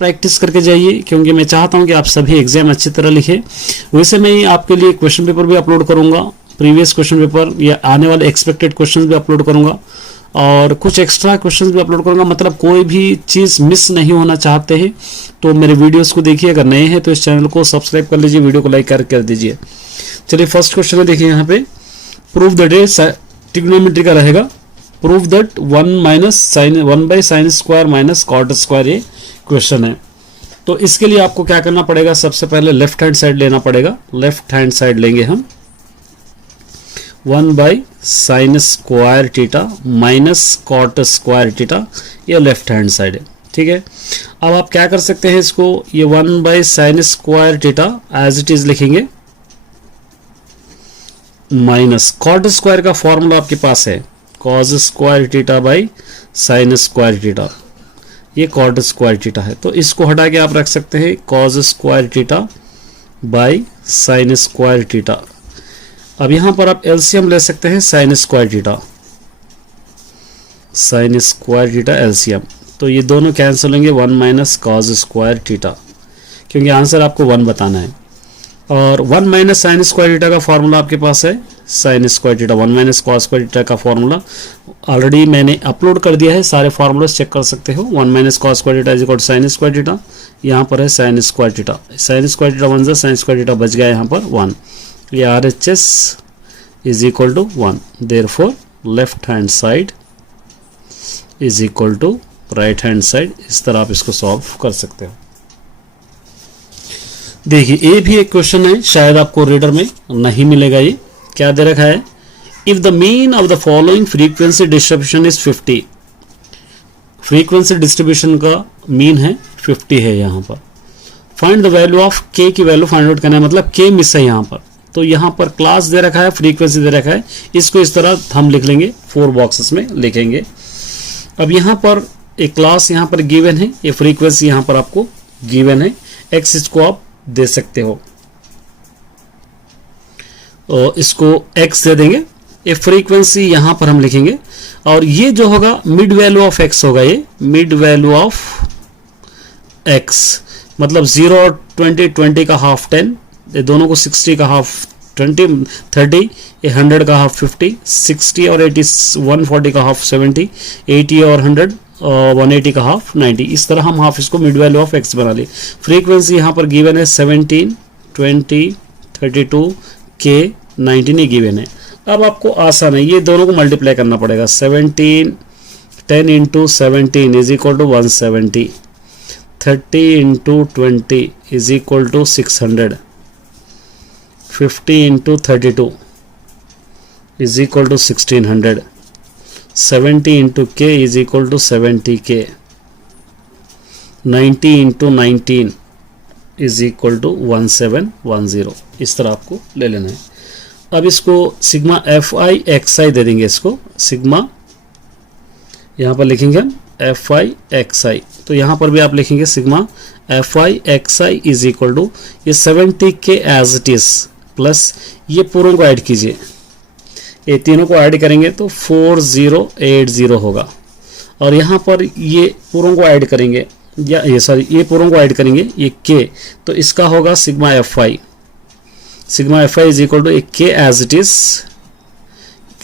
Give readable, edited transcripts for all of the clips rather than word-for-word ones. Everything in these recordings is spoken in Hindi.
प्रैक्टिस करके जाइए, क्योंकि मैं चाहता हूं कि आप सभी एग्जाम अच्छी तरह लिखें। वैसे मैं आपके लिए क्वेश्चन पेपर भी अपलोड करूंगा, प्रीवियस क्वेश्चन पेपर या आने वाले एक्सपेक्टेड क्वेश्चंस भी अपलोड करूंगा और कुछ एक्स्ट्रा क्वेश्चंस भी अपलोड करूंगा। मतलब कोई भी चीज़ मिस नहीं होना चाहते हैं तो मेरे वीडियोस को देखिए। अगर नए हैं तो इस चैनल को सब्सक्राइब कर लीजिए, वीडियो को लाइक कर दीजिए। चलिए फर्स्ट क्वेश्चन है, देखिए यहाँ पे प्रूफ दैट ट्रिग्नोमेट्री का रहेगा। Proof that 1 square minus cot square, ये क्वेश्चन है। तो इसके लिए आपको क्या करना पड़ेगा, सबसे पहले लेफ्ट हैंड साइड लेना पड़ेगा। लेफ्ट हैंड साइड लेंगे हम 1 square theta minus cot square theta, ये लेफ्ट हैंड साइड है। ठीक है, अब आप क्या कर सकते हैं, इसको ये 1 square theta as it is लिखेंगे माइनस कॉट स्क्वायर का फॉर्मूला आपके पास है cos square theta by sine square theta, ये कॉट स्क्वायर थीटा है। तो इसको हटा के आप रख सकते हैं cos square theta by sine square theta. अब यहां पर आप एलसीएम ले सकते हैं साइन स्क्वायर थीटा एलसीएम, तो ये दोनों कैंसिल होंगे 1 माइनस कॉस स्क्वायर थीटा, क्योंकि आंसर आपको 1 बताना है। और 1 माइनस साइन स्क्वायर थीटा का फॉर्मूला आपके पास है sine square theta, 1 minus cos square theta का फॉर्मूला ऑलरेडी मैंने अपलोड कर दिया है, सारे फॉर्मूलास चेक कर सकते हो। 1 minus cos square theta is equal to sine square theta, यहाँ पर है sine square theta, sine square theta 1 sine square theta बच गया यहाँ पर 1, ये RHS is equal to 1। Therefore left hand side is equal to right hand side. इस तरह आप इसको सॉल्व कर सकते हो। देखिए ये भी एक क्वेश्चन है, शायद आपको रीडर में नहीं मिलेगा। ये क्या दे रखा है, if the mean of the following frequency distribution is 50, frequency distribution का मीन है 50 है यहाँ पर। फाइंड द वैल्यू ऑफ के की वैल्यू फाइंड आउट करना है, मतलब के मिस है यहाँ पर। तो यहाँ पर क्लास दे रखा है, फ्रीक्वेंसी दे रखा है, इसको इस तरह हम लिख लेंगे, 4 बॉक्सेस में लिखेंगे। अब यहाँ पर एक क्लास यहाँ पर गिवन है, ये फ्रीक्वेंसी यहाँ पर आपको गिवन है, एक्स इसको आप दे सकते हो, और इसको x दे देंगे। ये फ्रीक्वेंसी यहां पर हम लिखेंगे, और ये जो होगा मिड वैल्यू ऑफ x होगा, ये मिड वैल्यू ऑफ x, मतलब 0 और 20 का हाफ 10, ये दोनों को 60 का हाफ 20 30, ये 100 का हाफ 50, 60 और 80 140 का हाफ 70, 80 और 100 180 का हाफ 90। इस तरह हम हाफ इसको मिड वैल्यू ऑफ x बना ली। फ्रीक्वेंसी यहाँ पर गिवन है 17 20 32 k 19 गिवन है। अब आपको आसान है, ये दोनों को मल्टीप्लाई करना पड़ेगा। 17 10 into 17 is equal to 170, 30 into 20 is equal to 600, 50 into 32 is equal to 1600, 70 into k is equal to 70k, 90 into 19 is equal to 1710। इस तरह आपको ले लेना है। अब इसको सिग्मा fi xi दे देंगे, इसको सिग्मा यहाँ पर लिखेंगे हम fi xi, तो यहाँ पर भी आप लिखेंगे sigma fi xi is equal to ये 70k as it is plus ये पूरों को ऐड कीजिए, ये तीनों को ऐड करेंगे तो 4080 होगा, और यहाँ पर ये पूरों को ऐड करेंगे, या ये पूरों को ऐड करेंगे ये k, तो इसका होगा sigma fi is equal to k as it is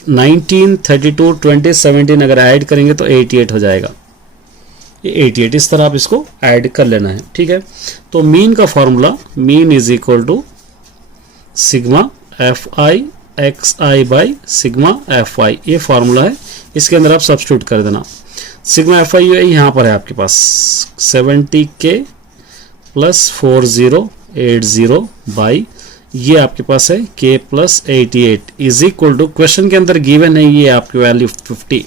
19 32 20 17 अगर ऐड करेंगे तो 88 हो जाएगा, ये 88। इस तरह आप इसको ऐड कर लेना है। ठीक है, तो मीन का formula, mean is equal to sigma fi xi by sigma fi, ये फॉर्मूला है, इसके अंदर आप सब्स्टिट्यूट कर देना। सिग्मा fi यहाँ पर है आपके पास 70k प्लस 4080 बाई ये आपके पास है k plus 88 is equal to, question के अंदर गिवन है ये आपकी वैल्यू 50,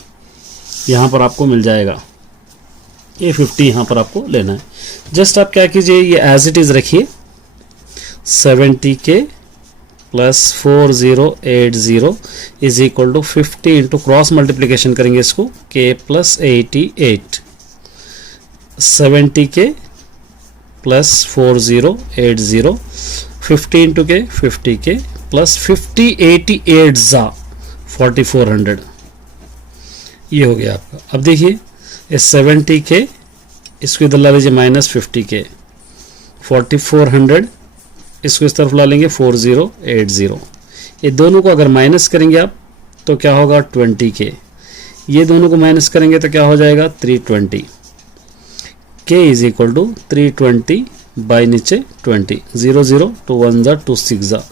यहाँ पर आपको मिल जाएगा, ये 50 यहाँ पर आपको लेना है। जस्ट आप क्या कीजिए, ये एज इट इज रखिए 70k plus 4080 is equal to 50 into cross multiplication करेंगे इसको k plus 88, 70k plus 4080, 50 into k 50k plus 5088 जा 4400, ये हो गया आपका। अब देखिए ये 70k इसको इधर ला लीजिए -50K, 4400 इसको इस तरफ ला लेंगे 4080। ये दोनों को अगर माइनस करेंगे आप तो क्या होगा 20K, ये दोनों को माइनस करेंगे तो क्या हो जाएगा 320। K is equal to 320 by नीचे 20, 0 0 2 1 जा 2 6 जा,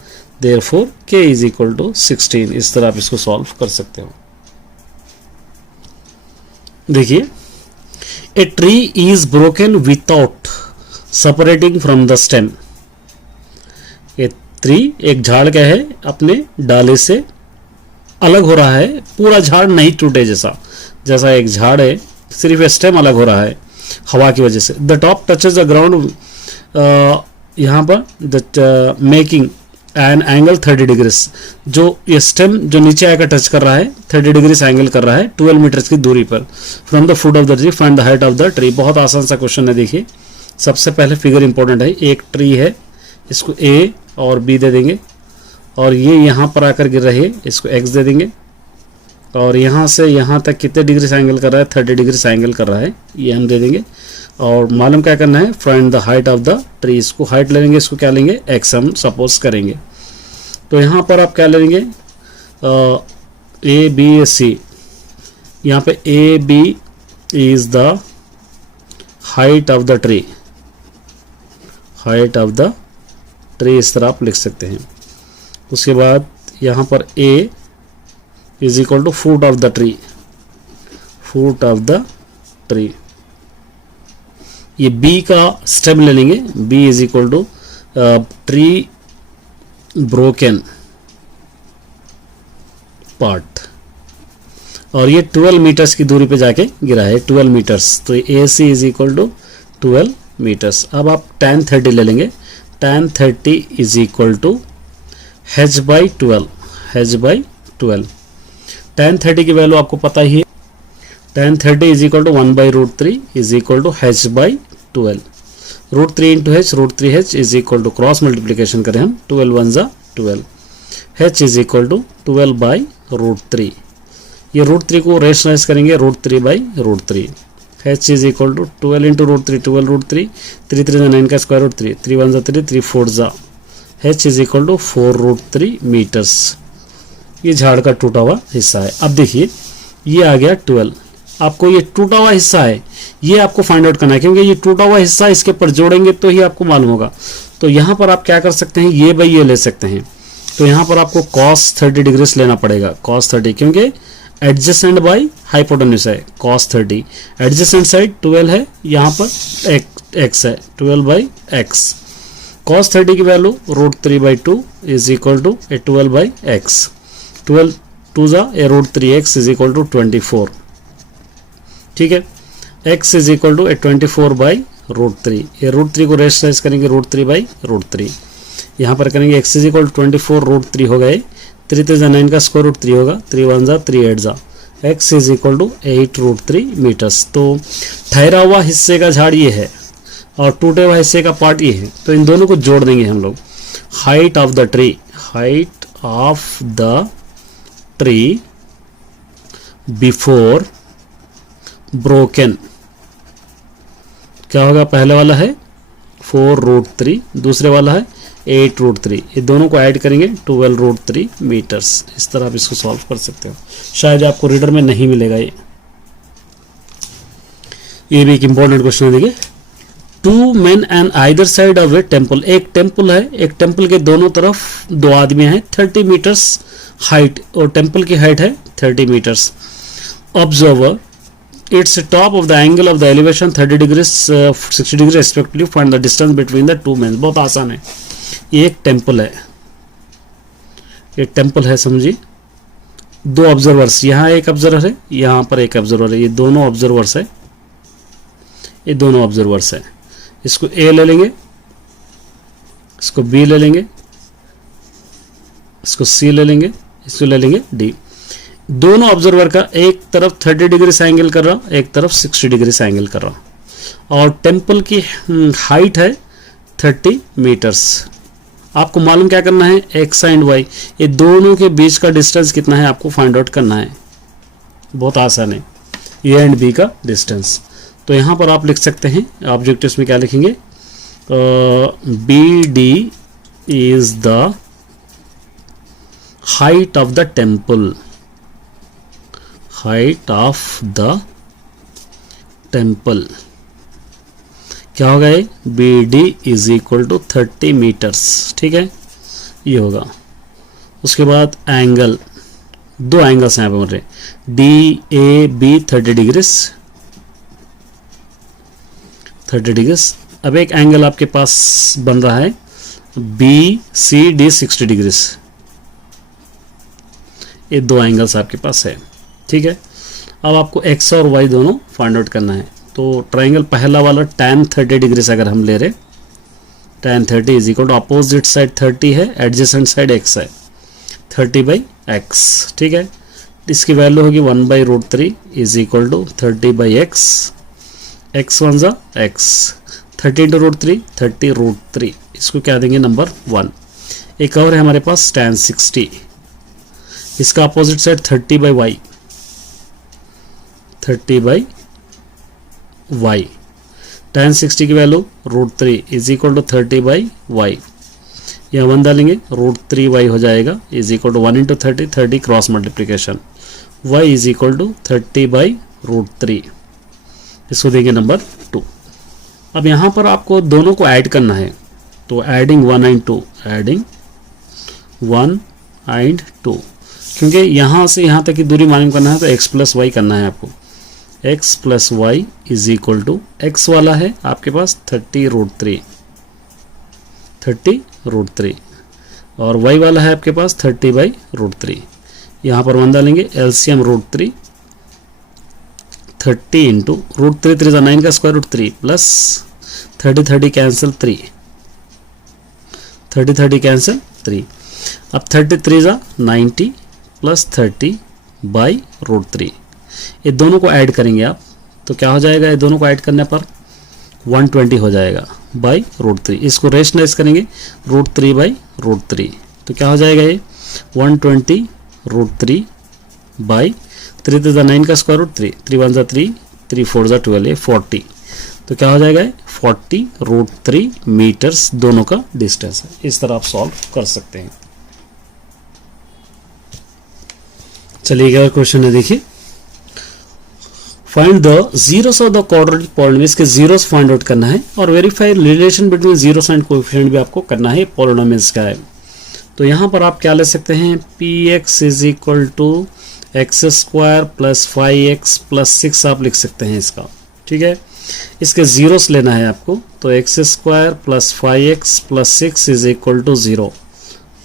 therefore K is equal to 16। इस तरह आप इसको सॉल्व कर सकते हो। देखिए, a tree is broken without separating from the stem. ये ट्री, एक झाड़ क्या है, अपने डाले से अलग हो रहा है, पूरा झाड़ नहीं टूटे। जैसा एक झाड़ है, सिर्फ स्टेम अलग हो रहा है हवा की वजह से। The top touches the ground, यहाँ पर the making an angle 30 degrees. जो ये स्टेम जो नीचे आकर टच कर रहा है 30 डिग्रीज एंगल कर रहा है 12 मीटर्स की दूरी पर from the foot of the tree, find the height of the tree. बहुत आसान सा क्वेश्चन है। देखिए, सबसे पहले फिगर इंपॉर्टेंट है। एक ट्री है, इसको A और B दे देंगे, और ये यहाँ पर आकर गिर रही है, इसको X दे देंगे, और यहाँ से यहाँ तक कितने डिग्री से एंगल कर रहा है 30 डिग्री से एंगल कर रहा है, ये हम दे देंगे। और मालूम क्या करना है, find the height of the tree. इसको हाइट ले लेंगे, इसको क्या लेंगे X हम सपोज करेंगे। तो यहाँ पर आप क्या लेंगे A B C, यहाँ पे A B is the height of the tree, height of the tree इस तरह आप लिख सकते हैं। उसके बाद यहाँ पर A is equal to foot of the tree, foot of the tree. ये B का स्टेम ले लेंगे, B is equal to tree broken part, और ये 12 मीटर्स की दूरी पे जाके गिरा है, 12 मीटर्स। तो AC is equal to 12 metres. अब आप tan 30 ले लेंगे, tan 30 is equal to h by 12, h by 12। tan 30 की वैल्यू आपको पता ही है, tan 30 is equal to 1/√3 is equal to h by 12। √3 into h, √3h is equal to cross multiplication करें हम, 12 1 जा 12, h is equal to 12 by √3। ये √3 को रेशनलाइज करेंगे, √3 by √3। h is equal to 12 into √3, 12√3, 3 3 जा 9 का स्क्वायर रूट 3, 3 1 जा 3, 3 4 जा, h is equal to 4√3 metres. ये झाड़ का टूटा हुआ हिस्सा है। अब देखिए, ये आ गया 12। आपको ये टूटा हुआ हिस्सा है, ये आपको फाइंड आउट करना है, क्योंकि ये टूटा हुआ हिस्सा इसके ऊपर जोड़ेंगे तो ही आपको मालूम होगा। तो यहाँ पर आप क्या कर सकते हैं, ये बाई ये ले सकते हैं। तो यहाँ पर आपको cos 30 डिग्रीज लेना पड़ेगा, cos 30, क्योंकि एडजेसेंट बाई हाइपोटेन्यूज है cos 30। एडजेसेंट साइड 12 है, यहाँ पर x है 12 बाई x। cos 30 की value √3/2 is equal to 12 by x। 12 2 जा √3x इज इक्वल टू 24। ठीक है, x is equal to 24 by √3। ये √3 को रेशनलाइज करेंगे, √3/√3। यहाँ पर करेंगे x इज इक्वल टू 24 √3 हो गए, 3 3 जा 9 का स्क्वायर रूट 3 होगा, 3 1 जा 3 8 जा, x is equal to 8√3 metres. तो ठहरा हुआ हिस्से का झाड़ ये है और टूटे हुआ हिस्से का पार्ट ये है। तो इन दोनों को जोड़ देंगे हम लोग। Height of the tree, height of the tree before broken, क्या होगा, पहले वाला है 4√3, दूसरे वाला है 8√3। ये दोनों को ऐड करेंगे 12√3 मीटर्स। इस तरह आप इसको सॉल्व कर सकते हो। शायद आपको रीडर में नहीं मिलेगा ये भी एक इंपॉर्टेंट क्वेश्चन है। देखिए, 2 men and either side of A temple. एक टेम्पल है, एक टेम्पल के दोनों तरफ 2 आदमी हैं, 30 मीटर्स हाइट, और टेम्पल की हाइट है 30 metres. Observer its top of the angle of the elevation 30 degrees 60 degree respectively, find the distance between the 2 men। बहुत आसान है। ये एक टेम्पल है, ये टेम्पल है समझिए। 2 ऑब्जर्वर्स, यहाँ एक ऑब्जर्वर है, यहाँ पर एक ऑब्जर्वर है, ये दोनों ऑब्जर्वर्स है, ये दोनों ऑब्जर्वर्स है। इसको A ले लेंगे, इसको B ले लेंगे, इसको C ले लेंगे, इसको ले लेंगे D। दोनों ऑब्जर्वर का एक तरफ 30 डिग्री से एंगल कर रहा, एक तरफ 60 डिग्री से एंगल कर रहा, और टेम्पल की हाइट है 30 मीटर्स। आपको मालूम क्या करना है, x एंड y, ये दोनों के बीच का डिस्टेंस कितना है आपको फाइंड आउट करना है। बहुत आसान है, A एंड B का डिस्टेंस। तो यहाँ पर आप लिख सकते हैं ऑब्जेक्टिव्स में क्या लिखेंगे, BD is the height of the temple, height of the temple क्या होगा ये, BD is equal to 30 metres, ठीक है, ये होगा। उसके बाद एंगल, दो एंगल्स यहाँ पे बन रहे हैं, DAB 30 डिग्रीज, 30 डिग्रीज। अब एक एंगल आपके पास बन रहा है BCD 60 डिग्रीज, ये दो एंगल्स आपके पास है, ठीक है। अब आपको x और y दोनों फाइंड आउट करना है। तो ट्राइंगल पहला वाला tan 30 डिग्रीज अगर हम ले रहे, tan 30 is equal to opposite side 30 है, एडजेसेंट साइड x है, 30/x, ठीक है। इसकी वैल्यू होगी 1/√3 is equal to 30/x, x 1 जा x, 30 इंटू √3 30√3, इसको क्या देंगे नंबर 1। एक और है हमारे पास tan 60, इसका opposite side 30/y, 30/y, tan 60 की value √3 is equal to 30/y, यहाँ 1 डालेंगे √3y हो जाएगा is equal to 1 into 30, 30 cross multiplication, y is equal to 30/√3, इसको देंगे नंबर 2। अब यहाँ पर आपको दोनों को ऐड करना है, तो एडिंग 1 एंड 2, एडिंग 1 एंड 2, क्योंकि यहाँ से यहाँ तक की दूरी मालूम करना है तो x प्लस वाई करना है आपको, x plus y is equal to x वाला है आपके पास 30√3, 30√3 और y वाला है आपके पास 30/√3, यहाँ पर 1 डालेंगे, एलसीएम √3, 30 इंटू √3 3 9 का square root 3 plus 30 cancel 3, 30 cancel 3, अब 33 जा 90 प्लस 30/√3, ये दोनों को ऐड करेंगे आप तो क्या हो जाएगा, ये दोनों को ऐड करने पर 120 हो जाएगा /√3, इसको रेशनलाइज करेंगे √3/√3, तो क्या हो जाएगा ये 120√3 बाई 3 to the 9 का स्क्वायर रूट 3, 3 1 जा 3, 3 4 जा 12, ये 40, तो क्या हो जाएगा 40√3 मीटर्स दोनों का डिस्टेंस है। इस तरह आप सॉल्व कर सकते हैं। चलिए क्वेश्चन है, देखिए find the zeros of the quadratic polynomial, इसके जीरोस फाइंड आउट करना है और verify relation between zeros and coefficient भी आपको करना है पॉलिनोमियल्स का है। तो यहाँ पर आप क्या ले सकते हैं, px is equal to x² plus 5x plus 6 आप लिख सकते हैं इसका, ठीक है। इसके जीरोस लेना है आपको, तो x² plus 5x plus 6 is equal to 0,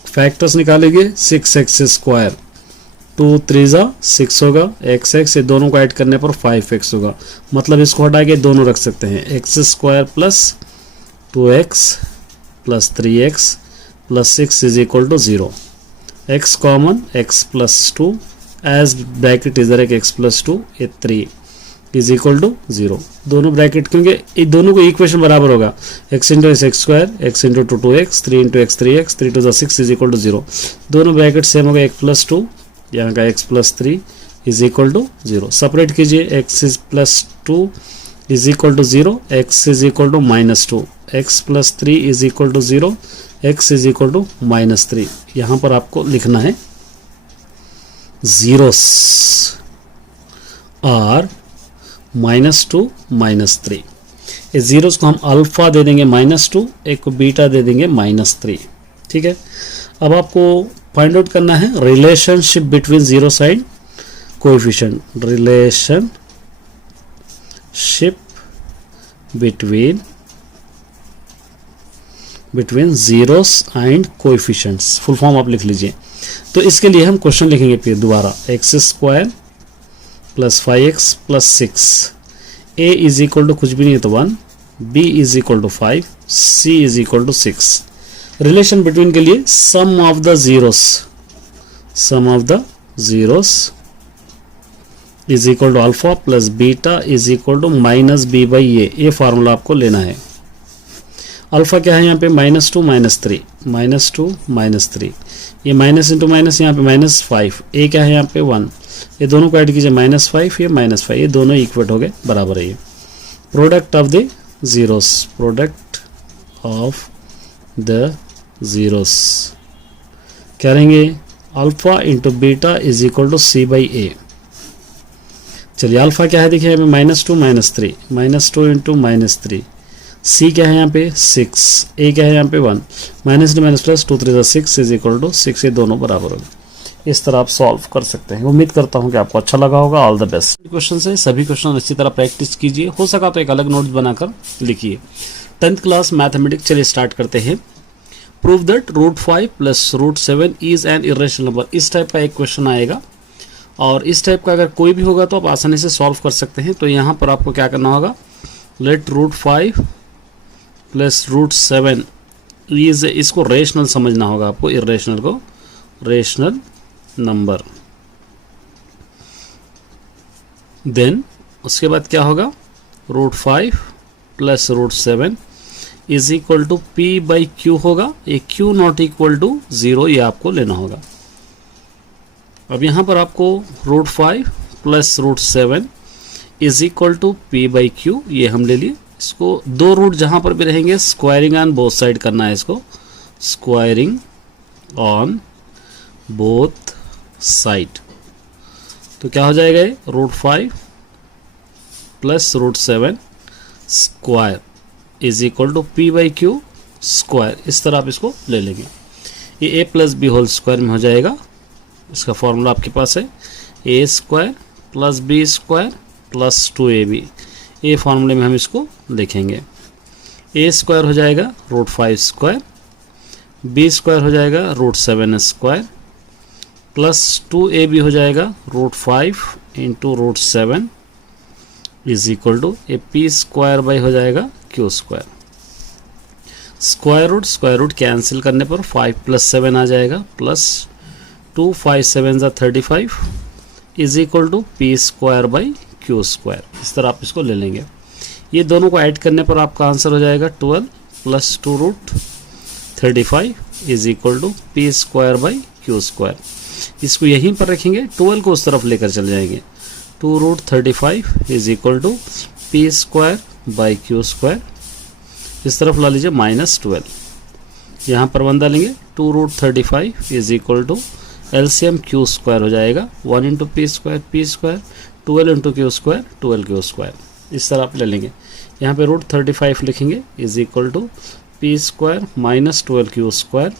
factors निकालेंगे 6x², 2 3 जा 6 होगा, x ये दोनों को ऐड करने पर 5x होगा, मतलब इसको हटा के दोनों रख सकते हैं, x² plus 2x plus 3x plus 6 is equal to 0, x common x plus 2 as bracket इधर एक x प्लस 2 ये 3 इज इक्वल टू 0, दोनों ब्रैकेट क्योंकि ये दोनों को इक्वेशन बराबर होगा, x into x², x into 2x, 3 into x 3x, 3 two 6 is equal to 0, दोनों ब्रैकेट सेम होगा, x प्लस 2 यहाँ का x plus 3 is equal to 0, separate कीजिए, x plus 2 is equal to 0, x is equal to -2, x plus 3 is equal to 0, x is equal to -3, यहाँ पर आपको लिखना है जीरोस आर -2 -3, इस जीरोस को हम अल्फा दे देंगे -2, एक को बीटा दे देंगे -3, ठीक है। अब आपको फाइंड आउट करना है relationship between zeros and coefficient, relationship between zeros and coefficients, full form आप लिख लीजिए। तो इसके लिए हम क्वेश्चन लिखेंगे फिर दोबारा, x² plus 5x plus 6, a is equal to कुछ भी नहीं है तो 1, b is equal to 5, c is equal to 6। Relation between के लिए sum of the zeros is equal to alpha plus beta is equal to -b/a, ये फार्मूला आपको लेना है। अल्फा क्या है यहाँ पे -2 -3, -2 -3, ये माइनस इंटू माइनस यहाँ पे -5, ए क्या है यहाँ पे 1, ये दोनों को ऐड कीजिए -5, ये -5, ये दोनों इक्वल हो गए, बराबर है ये। Product of the zeros, product of the zeros क्या रहेंगे, alpha into beta is equal to C by A. चलिए अल्फा क्या है देखिए यहाँ पे -2 -3, -2 इंटू -3, सी क्या है यहाँ पे 6, ए क्या है यहाँ पे 1, -+ 2 3 6 इज इक्वल टू 6, ये दोनों बराबर होंगे। इस तरह आप सॉल्व कर सकते हैं। उम्मीद करता हूँ कि आपको अच्छा लगा होगा। All the best. क्वेश्चन है, सभी क्वेश्चन अच्छी तरह प्रैक्टिस कीजिए, हो सका तो एक अलग नोट्स बनाकर लिखिए। 10th क्लास मैथमेटिक्स, चलिए स्टार्ट करते हैं। Prove that √5 + √7 is an irrational number. इस टाइप का एक क्वेश्चन आएगा और इस टाइप का अगर कोई भी होगा तो आप आसानी से सॉल्व कर सकते हैं। तो यहाँ पर आपको क्या करना होगा, लेट √5 + √7 इज, इसको रेशनल समझना होगा आपको, इरेशनल को रेशनल नंबर। देन उसके बाद क्या होगा, √5 + √7 इज इक्वल टू P/Q होगा। ये Q नॉट इक्वल टू 0, ये आपको लेना होगा। अब यहाँ पर आपको √5 + √7 इज इक्वल टू P/Q, ये हम ले लिए। इसको दो रूट जहाँ पर भी रहेंगे स्क्वायरिंग ऑन बोथ साइड करना है, इसको स्क्वायरिंग ऑन बोथ साइड। तो क्या हो जाएगा, ये √5 + √7 square is equal to P/Q square. इस तरह आप इसको ले लेंगे। ये a + b होल स्क्वायर में हो जाएगा। इसका फॉर्मूला आपके पास है a² + b² + 2ab। ये फॉर्मूले में हम इसको लिखेंगे। a² हो जाएगा √5², b² हो जाएगा √7² + 2ab हो जाएगा √5 into √7 is equal to a p² हो जाएगा Q²। स्क्वायर रूट कैंसिल करने पर 5 + 7 आ जाएगा, plus 2 5 7 35 is equal to p² Q²। इस तरह आप इसको ले लेंगे। ये दोनों को ऐड करने पर आपका आंसर हो जाएगा 12 + 2√35 is equal to p² Q²। इसको यहीं पर रखेंगे, 12 को उस तरफ लेकर चले जाएंगे। 2√35 is equal to p² Q²। इस तरफ ला लीजिए -12, यहाँ पर 1 डालेंगे। 2√35 is equal to LCM Q² हो जाएगा 1 into p², 12 into Q², 12 Q²। इस तरह आप ले लेंगे। यहाँ पे √35 लिखेंगे is equal to p² -12 Q²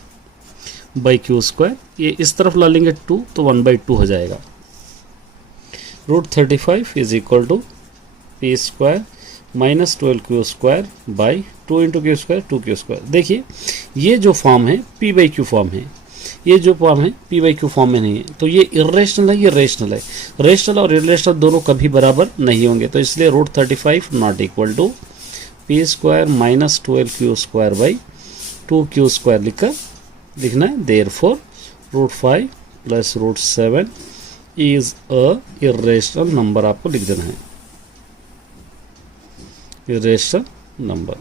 Q²। ये इस तरफ ला लेंगे 2, तो 1/2 हो जाएगा। √35 is equal to p² -12 Q² 2 into Q², 2 Q²। देखिए ये जो फॉर्म है P/Q फॉर्म है, ये जो फॉर्म है P/Q फॉर्म में नहीं है। तो ये इरेशनल है, ये रेशनल है। रेशनल और इरेशनल दोनों कभी बराबर नहीं होंगे, तो इसलिए √35 not equal to p² -12 Q² 2 Q² लिखना है। Therefore √5 + √7 is a irrational number, आपको लिख देना है इरेशनल नंबर।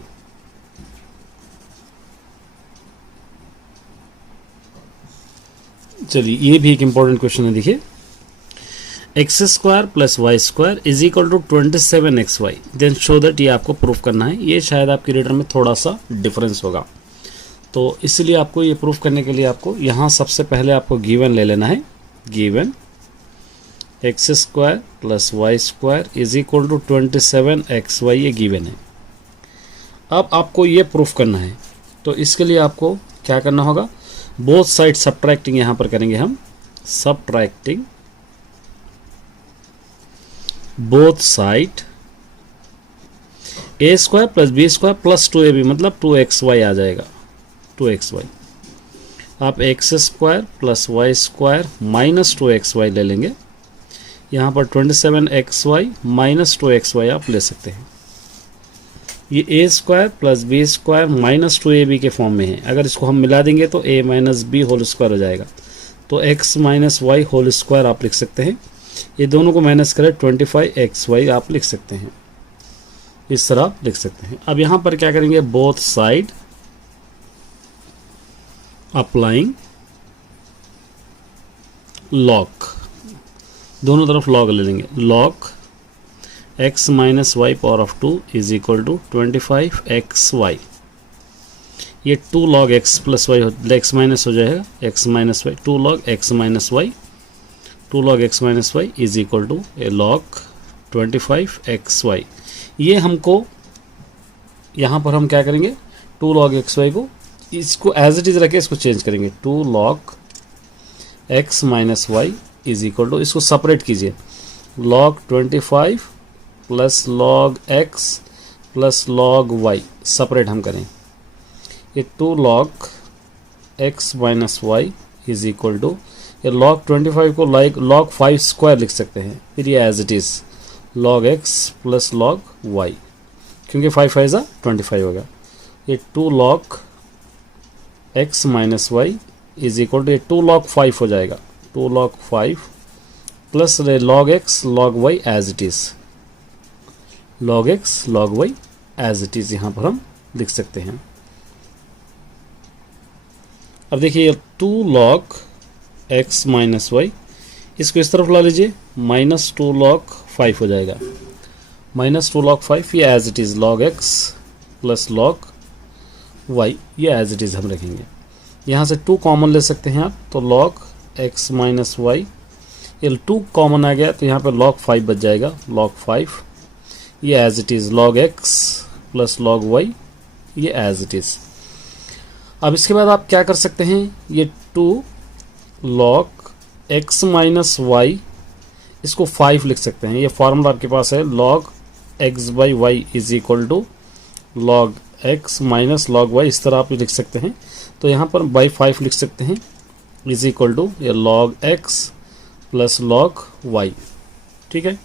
चलिए ये भी एक इंपॉर्टेंट क्वेश्चन है, देखिए। x² + y² is equal to 27xy, then show that, ये आपको प्रूफ करना है। ये शायद आपके रीडर में थोड़ा सा डिफरेंस होगा, तो इसलिए आपको ये प्रूफ करने के लिए आपको यहाँ सबसे पहले आपको गिवन ले लेना है। Given x² + y² is equal to 27xy, ये गिवन है। अब आपको ये प्रूफ करना है, तो इसके लिए आपको क्या करना होगा, बोथ साइड सब्ट्रैक्टिंग यहाँ पर करेंगे हम। Subtracting both side a² + b² + 2ab, मतलब 2xy आ जाएगा, 2xy। आप x² + y² - 2xy ले लेंगे। यहाँ पर 27xy - 2xy आप ले सकते हैं। ये a² + b² - 2ab के फॉर्म में है। अगर इसको हम मिला देंगे तो a - b होल स्क्वायर हो जाएगा, तो x - y होल स्क्वायर आप लिख सकते हैं। ये दोनों को माइनस करें 25xy आप लिख सकते हैं। इस तरह आप लिख सकते हैं। अब यहाँ पर क्या करेंगे, बोथ साइड अप्लाइंग लॉग, दोनों तरफ लॉग ले लेंगे। Log x minus y power of 2 is equal to 25xy। ये 2 log x plus y x minus हो जाएगा, x minus y 2 log x minus y, 2 log x minus y is equal to a log 25xy। ये हमको यहाँ पर हम क्या करेंगे, 2 log xy को इसको एज इट इज रखे इसको चेंज करेंगे, 2 log x minus y is equal to, इसको सेपरेट कीजिए, log 25 plus log x plus log y separate हम करें। ये 2 log x minus y is equal to, ये log 25 को लाइक log 5 स्क्वायर लिख सकते हैं, फिर ये as it is log x plus log y, क्योंकि 5 5 25 होगा। ये 2 log x minus y is equal to, ये 2 log 5 हो जाएगा, 2 log 5 plus log x log y as it is, log x log y as it is यहाँ पर हम लिख सकते हैं। अब देखिए 2 log x माइनस वाई, इसको इस तरफ ला लीजिए, माइनस 2 log 5 हो जाएगा, माइनस 2 log 5, ये as it is log x plus log y, ये एज इट इज हम रखेंगे। यहाँ से 2 कॉमन ले सकते हैं आप, तो log x माइनस वाई, ये 2 कॉमन आ गया तो यहाँ पे log 5 बच जाएगा, log 5, ये as it is log x plus log y, ये एज इट इज। अब इसके बाद आप क्या कर सकते हैं, ये 2 log x माइनस वाई, इसको 5 लिख सकते हैं, ये फॉर्मूला आपके पास है, log x by y is equal to log x minus log y, इस तरह आप लिख सकते हैं। तो यहाँ पर बाई 5 लिख सकते हैं, इज इक्वल टू ये log x plus log y, ठीक है।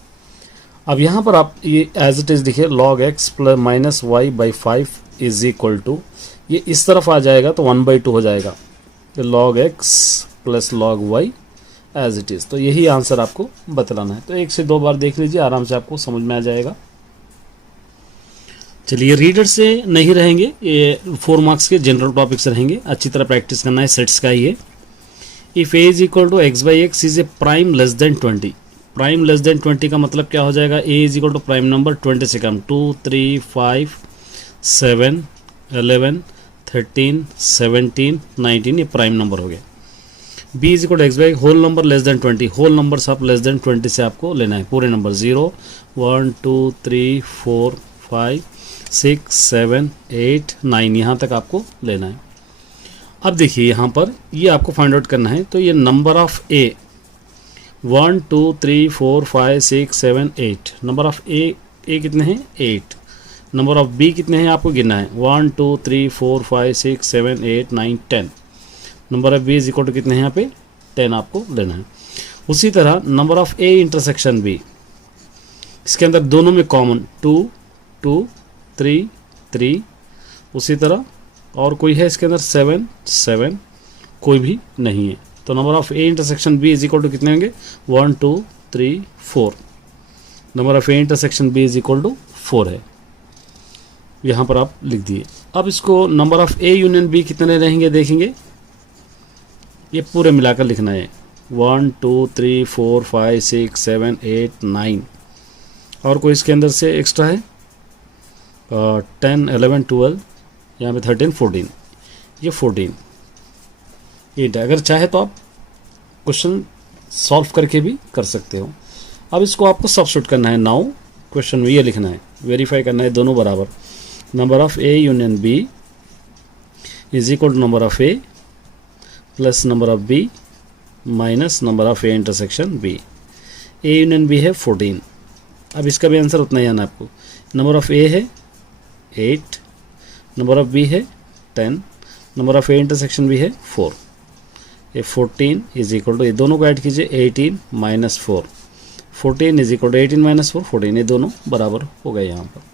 अब यहाँ पर आप ये एज इट इज लिखिए, log x plus minus y by 5 is equal to, ये इस तरफ आ जाएगा तो 1/2 हो जाएगा, ये log x plus log y as it is. तो यही आंसर आपको बतलाना है। तो 1 से 2 बार देख लीजिए, आराम से आपको समझ में आ जाएगा। चलिए रीडर से नहीं रहेंगे, ये 4 मार्क्स के जनरल टॉपिक्स रहेंगे, अच्छी तरह प्रैक्टिस करना है सेट्स का। ये if A is equal to x by X is a prime less than 20, prime less than 20 का मतलब क्या हो जाएगा, A is equal to prime number 20 से कम, 2 3 5 7 11 13 17 19, ये प्राइम नंबर हो गया। B is equal to x by whole number less than 20, whole number आप लेस देन 20 से आपको लेना है, पूरे नंबर 0 1 2 3 4 5 6 7 8 9, यहाँ तक आपको लेना है। अब देखिए यहाँ पर ये आपको फाइंड आउट करना है, तो ये number of A 1 2 3 4 5 6 7 8, number of A कितने हैं 8, नंबर ऑफ बी कितने हैं आपको गिनना है 1 2 3 4 5 6 7 8 9 10, number of B is equal to कितने हैं यहाँ पे 10 आपको लेना है। उसी तरह number of A intersection B, इसके अंदर दोनों में कॉमन 2 2 3 3, उसी तरह और कोई है इसके अंदर 7 7, कोई भी नहीं है। तो number of A intersection B is equal to कितने होंगे 1 2 3 4, number of A intersection B is equal to 4 है, यहाँ पर आप लिख दिए। अब इसको number of A union B कितने रहेंगे देखेंगे, ये पूरे मिलाकर लिखना है 1 2 3 4 5 6 7 8 9, और कोई इसके अंदर से एक्स्ट्रा है 10 11 12, यहाँ पे 13 14, ये 14 8। अगर चाहे तो आप क्वेश्चन सॉल्व करके भी कर सकते हो। अब इसको आपको सब्स्टिट्यूट करना है, नाउ क्वेश्चन में ये लिखना है, वेरीफाई करना है दोनों बराबर, number of A union B is equal to number of A plus number of B minus number of A intersection B. A union B है 14, अब इसका भी आंसर उतना ही आना आपको, नंबर ऑफ ए है 8, नंबर ऑफ बी है 10, number of A intersection B है 4, ये 14 इज इक्वल टू, ये दोनों को ऐड कीजिए 18 minus 4, 14 is equal to 18 minus 4 14, ये दोनों बराबर हो गए। यहाँ पर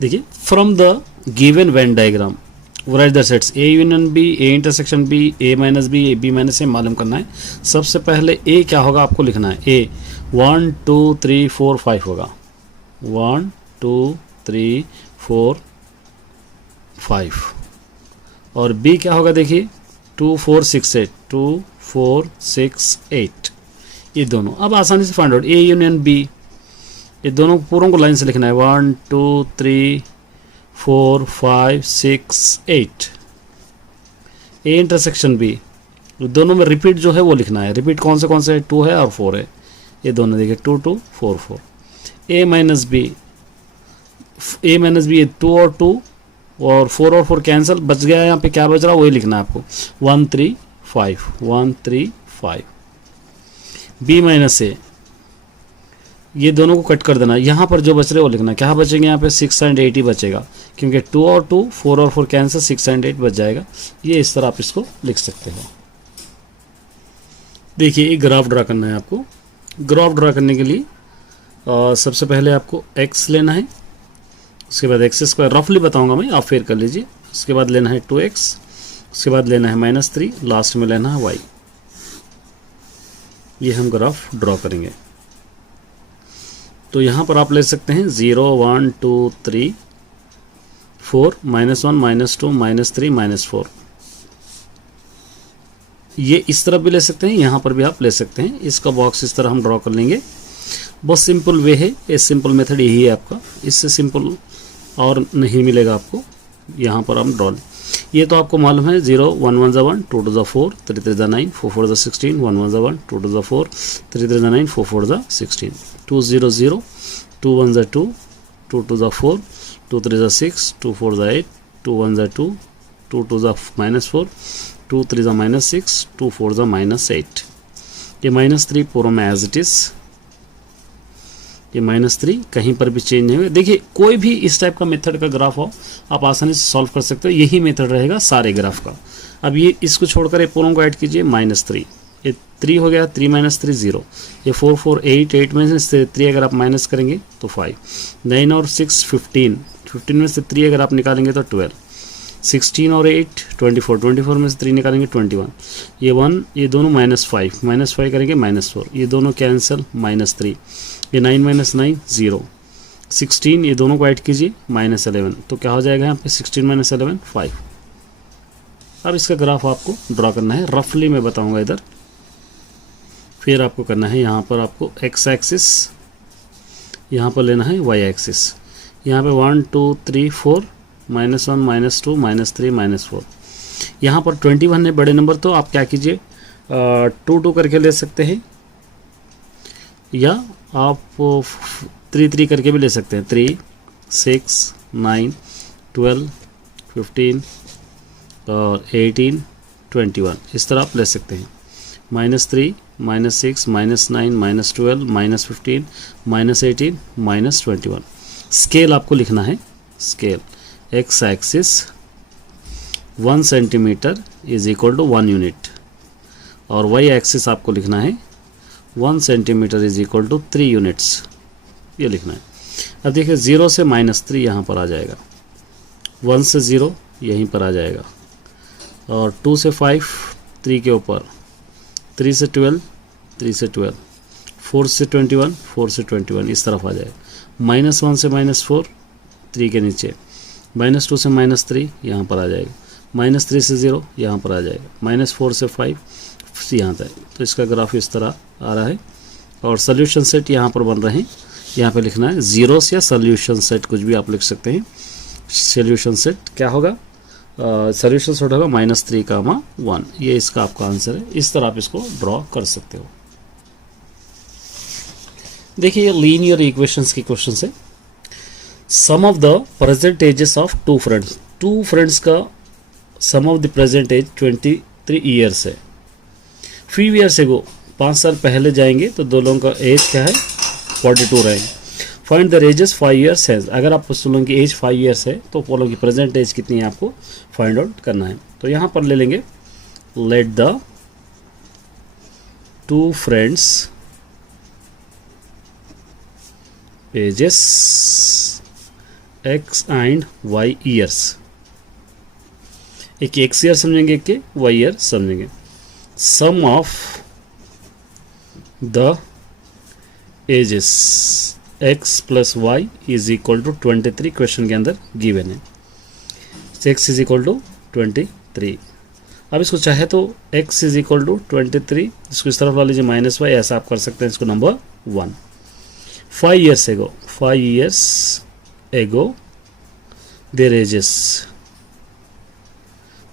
देखिए, from the given Venn diagram write the sets A union B, A intersection B, A minus B, A B minus A मालूम करना है। सबसे पहले ए क्या होगा आपको लिखना है, ए 1 2 3 4 5 होगा, 1 2 3 4 5, और बी क्या होगा देखिए 2 4 6 8, 2 4 6 8, ये दोनों अब आसानी से find out, A union B, ये दोनों पूरों को लाइन से लिखना है, 1 2 3 4 5 6 8, ए इंटरसेक्शन बी, दोनों में रिपीट जो है वो लिखना है। रिपीट कौन से है, 2 है और 4 है, ये दोनों देखिए 2 2 4 4। ए माइनस बी, ये 2 और 2 और 4 और 4 कैंसिल, बच गया है यहाँ पे, क्या बच रहा है वही लिखना है आपको, 1 3 5 1 3 5। बी माइनस ए, ये दोनों को कट कर देना, यहाँ पर जो बच रहे वो लिखना, क्या बचेंगे यहाँ पे 6 एंड 8 ही बचेगा, क्योंकि 2 और 2 4 और 4 कैंसिल, 6 एंड 8 बच जाएगा। ये इस तरह आप इसको लिख सकते हो। देखिए एक ग्राफ ड्रा करना है आपको। ग्राफ ड्रा करने के लिए सबसे पहले आपको x लेना है, उसके बाद एक्स स्क्वायर, रफली बताऊंगा मैं, आप फेर कर लीजिए। उसके बाद लेना है 2x, उसके बाद लेना है -3, लास्ट में लेना है y। ये हम ग्राफ ड्रॉ करेंगे। तो यहाँ पर आप ले सकते हैं 0 1 2 3 4 -1 -2 -3 -4। ये इस तरफ भी ले सकते हैं, यहाँ पर भी आप ले सकते हैं। इसका बॉक्स इस तरह हम ड्रॉ कर लेंगे। बहुत सिंपल वे है, ये सिंपल मेथड यही है आपका, इससे सिंपल और नहीं मिलेगा आपको। यहाँ पर हम ड्रॉ, ये तो आपको मालूम है, 0 1 1 1 2 2 4 3 3 9 4 4 16 1 1 1 2 2 4 3 3 9 4 4 16 2 0 0 2 1 2 2 2 4 2 3 6 2 4 8 2 1 2 2 2 -4 2 3 -6 2 4 -8। ये -3 पूरा में एज इट इज, ये -3 कहीं पर भी चेंज नहीं हुआ। देखिए कोई भी इस टाइप का मेथड का ग्राफ हो आप आसानी से सॉल्व कर सकते हो, यही मेथड रहेगा सारे ग्राफ का। अब ये इसको छोड़कर ये पूरों को ऐड कीजिए, -3, ये 3 हो गया, 3 -3 0, ये 4 4 8 8 में से 3 अगर आप माइनस करेंगे तो 5, 9 और 6 15, 15 में से 3 अगर आप निकालेंगे तो 12, 16 और 8 24, 24 में से 3 निकालेंगे 21, ये 1, ये दोनों -5 करेंगे -4, ये दोनों कैंसिल, -3, ये 9 -9 0, 16, ये दोनों को ऐड कीजिए, -11, तो क्या हो जाएगा यहाँ पे 16 -11 5। अब इसका ग्राफ आपको ड्रॉ करना है, रफली मैं बताऊंगा इधर। फिर आपको करना है, यहाँ पर आपको x एक्सिस, यहाँ पर लेना है y एक्सिस। यहाँ पे 1 2 3 4 -1 -2 -3 -4। यहाँ पर 21 है बड़े नंबर, तो आप क्या कीजिए 2 2 करके ले सकते हैं, या आप 3 3 करके भी ले सकते हैं, 3 6 9 12 15 और 18 21, इस तरह आप ले सकते हैं। -3 -6 -9 -12 -15 -18 -21। स्केल आपको लिखना है, scale x axis 1 centimetre is equal to 1 unit, और y एक्सिस आपको लिखना है 1 centimetre is equal to 3 units, ये लिखना है। अब देखिए 0 से -3 यहाँ पर आ जाएगा, 1 से 0 यहीं पर आ जाएगा, और 2 से 5 3 के ऊपर, 3 से 12 3 से 12, 4 से 21 4 से 21 इस तरफ आ जाएगा, -1 से -4 3 के नीचे, -2 से -3 यहाँ पर आ जाएगा, -3 से 0 यहाँ पर आ जाएगा, -4 से 5 यहाँ तक। तो इसका ग्राफ इस तरह आ रहा है, और सोल्यूशन सेट यहाँ पर बन रहे हैं। यहाँ पे लिखना है जीरोस या सोल्यूशन सेट, कुछ भी आप लिख सकते हैं। सोल्यूशन सेट क्या होगा, सोल्यूशन सेट होगा -3, 1, ये इसका आपका आंसर है। इस तरह आप इसको ड्रॉ कर सकते हो। देखिए ये लीनियर इक्वेशंस की क्वेश्चन है। Sum of the present ages of two friends का sum of the present age 23 years है। फ्यू ईयर्स एगो, 5 साल पहले जाएंगे तो दो लोगों का एज क्या है 42 रहेंगे। फाइंड द एजेस 5 ईयर्स है। अगर आप लोगों की एज 5 ईयर्स है तो वो लोगों की प्रेजेंट एज कितनी है आपको फाइंड आउट करना है। तो यहाँ पर ले लेंगे, let the two friends ages x and y years. एक x ईयर समझेंगे, एक के y ईयर समझेंगे। Sum of the ages x plus y is equal to 23 question के अंदर गिवन है। x इज इक्वल टू 23 अब इसको चाहे तो x इज इक्वल टू 23, इसको इस तरफ ला लीजिए माइनस वाई, ऐसा आप कर सकते हैं इसको number 1। 5 years ago there edges.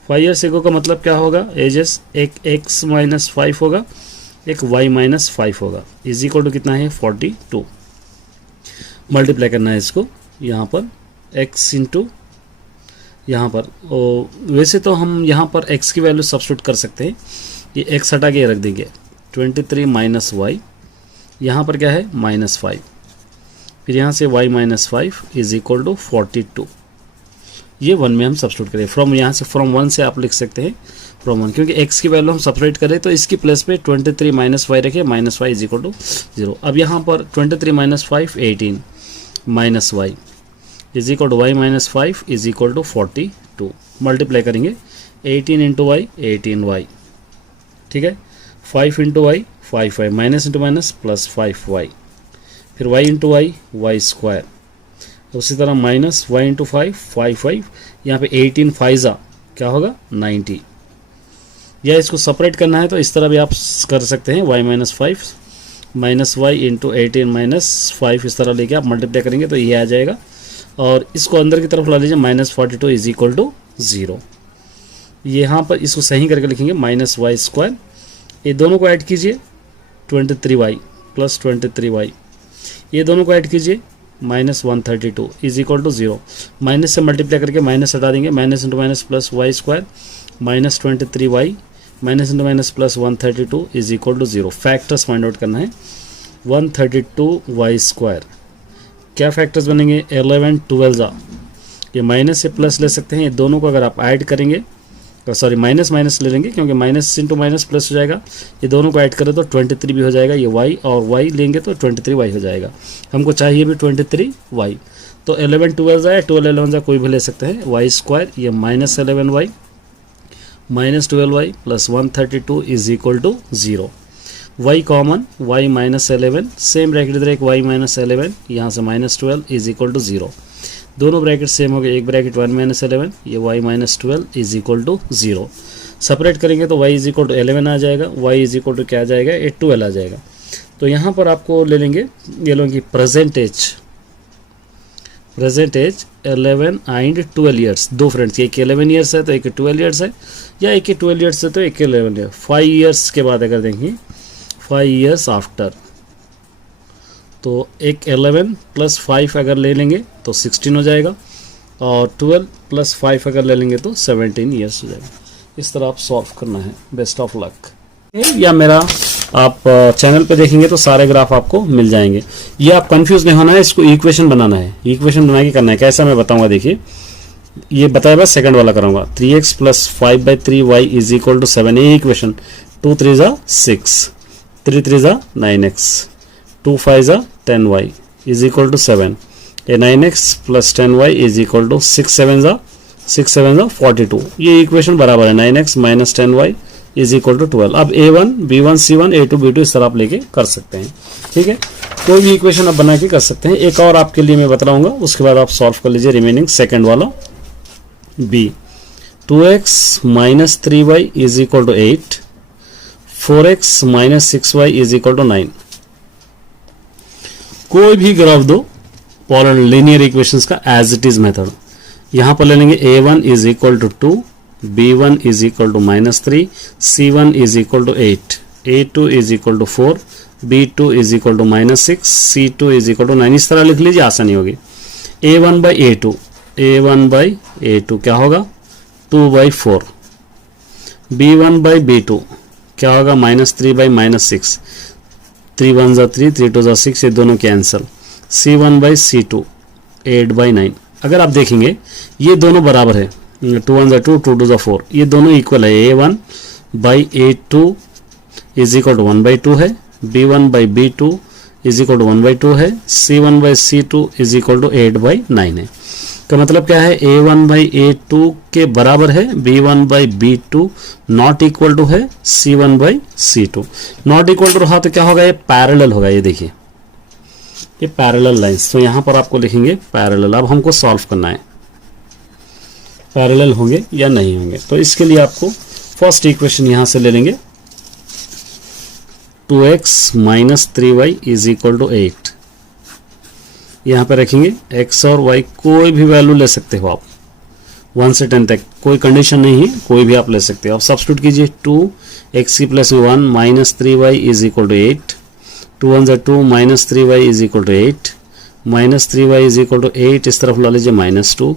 5 years ago का मतलब क्या होगा, एजेस एक x माइनस 5 होगा, एक y माइनस 5 होगा, इज इक्वल टू कितना है 42। मल्टीप्लाई करना है इसको यहाँ पर x इंटू यहाँ पर, वैसे तो हम यहाँ पर x की वैल्यू सब्स्टिट्यूट कर सकते हैं, ये x हटा के रख देंगे 23 माइनस वाई, यहाँ पर क्या है -5, फिर यहाँ से y minus 5 is equal to 42। ये 1 में हम सब्स्टिट्यूट करें, फ्रॉम यहाँ से फ्रॉम 1 से आप लिख सकते हैं फ्रॉम 1, क्योंकि x की वैल्यू हम सब्स्टिट्यूट करें तो इसकी प्लेस पे 23 माइनस वाई रखें, minus y is equal to 0। अब यहाँ पर 23 minus 5 18 minus y is equal to y minus 5 is equal to 42। Multiply करेंगे 18 इंटू वाई 18y, ठीक है, 5 into y 5y, minus into minus plus 5y, फिर y into y y square, उसी तरह माइनस y इंटू 5 5y, यहाँ पे 18 फाइजा क्या होगा 90। या इसको सेपरेट करना है तो इस तरह भी आप कर सकते हैं, y minus 5 minus y into 18 minus 5, इस तरह लेके आप मल्टीप्लाई करेंगे तो ये आ जाएगा, और इसको अंदर की तरफ ला लीजिए -42 इज इक्वल टू 0। यहाँ पर इसको सही करके लिखेंगे माइनस वाई स्क्वायर, ये दोनों को ऐड कीजिए 23y प्लस 23y, ये दोनों को ऐड कीजिए -132 इज इक्वल टू 0। माइनस से मल्टीप्लाई करके माइनस हटा देंगे, minus into minus plus y square minus 23y minus into minus plus 132 is equal to 0। Factors find out करना है, 132y स्क्वायर, क्या फैक्टर्स बनेंगे 11 12, ये माइनस से प्लस ले सकते हैं, ये दोनों को अगर आप ऐड करेंगे तो सॉरी माइनस माइनस ले लेंगे, क्योंकि माइनस इंटू माइनस प्लस हो जाएगा, ये दोनों को ऐड करें तो 23 भी हो जाएगा, ये y और y लेंगे तो 23y हो जाएगा, हमको चाहिए भी 23y, तो 11 12 या 12 11 कोई भी ले सकते हैं, y स्क्वायर ये -11y minus 12y plus 132 is equal to 0। y common, y minus 11, same bracket इधर एक y माइनस 11, यहाँ से -12 इज इक्वल टू 0। दोनों ब्रैकेट सेम हो गए, एक ब्रैकेट 1 माइनस 11, ये y minus 12 is equal to 0। Separate करेंगे तो y इज इक्वल टू 11 आ जाएगा, y इज इक्वल टू क्या आ जाएगा 12 आ जाएगा। तो यहाँ पर आपको ले लेंगे, ये लोगों की प्रेजेंट एज 11 एंड 12 ईयर्स, दो फ्रेंड्स, एक 11 ईयर्स है तो एक 12 ईयर्स है, या एक 12 ईयर्स है तो एक 11 ईयर। 5 ईयर्स के बाद अगर देखेंगे 5 ईयर्स आफ्टर, तो एक 11 प्लस 5 अगर ले लेंगे तो 16 हो जाएगा, और 12 प्लस 5 अगर ले लेंगे तो 17 ईयर्स हो जाएगा। इस तरह आप सॉल्व करना है। Best of luck. या मेरा आप चैनल पे देखेंगे तो सारे ग्राफ आपको मिल जाएंगे। ये आप कंफ्यूज नहीं होना है, इसको इक्वेशन बनाना है, इक्वेशन बना के करना है। कैसा मैं बताऊंगा, देखिए ये बताया बस सेकंड वाला कराऊंगा। 3x plus 5/3y is equal to 7, ये इक्वेशन। 2 3 ज़ा 6, 3 3 ज़ा 9x, 2 5 ज़ा 10y इज इक्वल टू 7, ये 9x plus 10y is equal to 6 7 ज़ा 42। ये इक्वेशन बराबर है 9x minus 10y is equal to 12। अब a1 b1 c1 a2 b2 इस तरह आप लेके कर सकते हैं, ठीक है। कोई भी इक्वेशन आप बना के कर सकते हैं। एक और आपके लिए मैं बताऊंगा, उसके बाद आप सॉल्व कर लीजिए रिमेनिंग सेकंड वाला। b 2x minus 3y is equal to 8, 4x minus 6y is equal to 9। कोई भी ग्राफ दो पोलर लीनियर इक्वेशंस का एज इट इज मेथड। यहां पर ले लेंगे a1 is equal to 2, b1 is equal to -3, c1 is equal to 8, a2 is equal to 4, b2 is equal to -6, c2 is equal to 9। इस तरह लिख लीजिए, आसानी होगी। a1 बाई a2 क्या होगा 2/4, b1 बाई b2 क्या होगा -3 बाई -6, 3 1 ज़ा 3, 3 2 ज़ा 6, ये दोनों कैंसल। c1 by c2 8/9। अगर आप देखेंगे ये दोनों बराबर है, 2 1 ज़ा 2, 2 2 ज़ा 4, ये दोनों इक्वल है। a1 by a2 is equal to 1/2 है, b1 by b2 is equal to 1/2 है, c1 by c2 is equal to 8/9 है। का मतलब क्या है, a1 बाई a2 के बराबर है, b1 by b2 not equal to है c1 by c2। Not equal to रहा तो क्या होगा, ये पैरेलल होगा। ये देखिए ये पैरेलल लाइंस, तो यहां पर आपको लिखेंगे पैरेलल। अब हमको सॉल्व करना है पैरेलल होंगे या नहीं होंगे। तो इसके लिए आपको फर्स्ट इक्वेशन यहां से ले लेंगे, 2x minus 3y is equal to 8। यहां पे रखेंगे x और y, कोई भी वैल्यू ले सकते हो आप 1 से 10 तक, कोई कंडीशन नहीं है, कोई भी आप ले सकते हो। आप सब्स्टिट्यूट कीजिए, 2x की प्लस में 1 minus 3y is equal to 8, 2 1 2 minus 3y is equal to 8, minus 3y is equal to 8, इस तरफ ला लीजिए minus 2,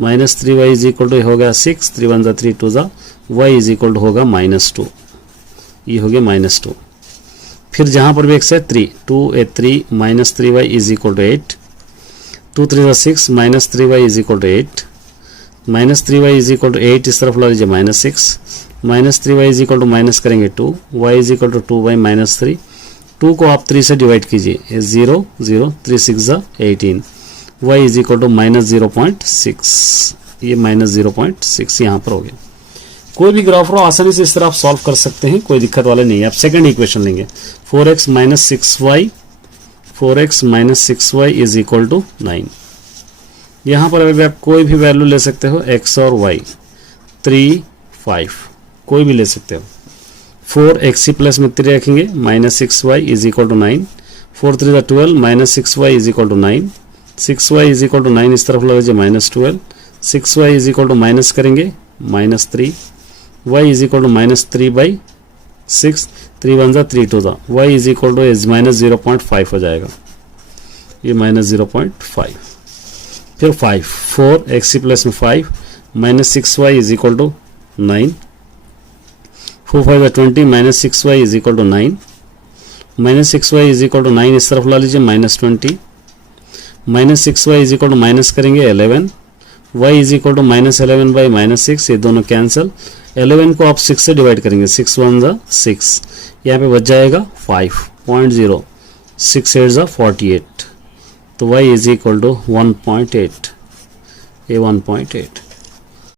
minus 3y is equal to हो गया 6, 3 1 3 2 y इज इक्वल टू होगा माइनस 2, ये हो गया माइनस 2। फिर जहाँ पर भी x है 3, 2 3 minus 3y is equal to 8, 2 3 6 minus 3y is equal to 8, minus 3y is equal to 8, इस तरफ ला लीजिए minus 6, minus 3y is equal to minus करेंगे 2, y is equal to 2y minus 3, 2 को आप 3 से डिवाइड कीजिए, 0 0 3 6 18, y is equal to minus 0.6, ये माइनस 0.6 यहाँ पर हो गया। कोई भी ग्राफ हो आसानी से इस तरह आप सॉल्व कर सकते हैं, कोई दिक्कत वाले नहीं है। आप सेकंड इक्वेशन लेंगे, 4x minus 6y is equal to 9। यहाँ पर अभी आप कोई भी वैल्यू ले सकते हो, x और y, 3 5 कोई भी ले सकते हो। 4x की प्लस में 3 रखेंगे, minus 6y is equal to 9, 4 3 12 minus 6y is equal to 9, 6y is equal to 9, इस तरफ लगाइए minus 12, 6y is equal to minus करेंगे minus 3, y is equal to minus 3/6, 3 1 3 2 y is equal to minus 0.5 हो जाएगा, ये माइनस 0.5। फिर 5 4x प्लस में 5 minus 6y is equal to 9, 4 5 20 minus 6y is equal to 9, minus 6y is equal to 9, इस तरफ ला लीजिए minus 20, minus 6y is equal to minus करेंगे 11, y is equal to minus 11 by minus 6, ये दोनों कैंसिल, 11 को आप 6 से डिवाइड करेंगे, 6 1 6, यहाँ पे बच जाएगा 5.0, 6 8 48, तो y इज इक्वल टू 1.8, ये 1.8।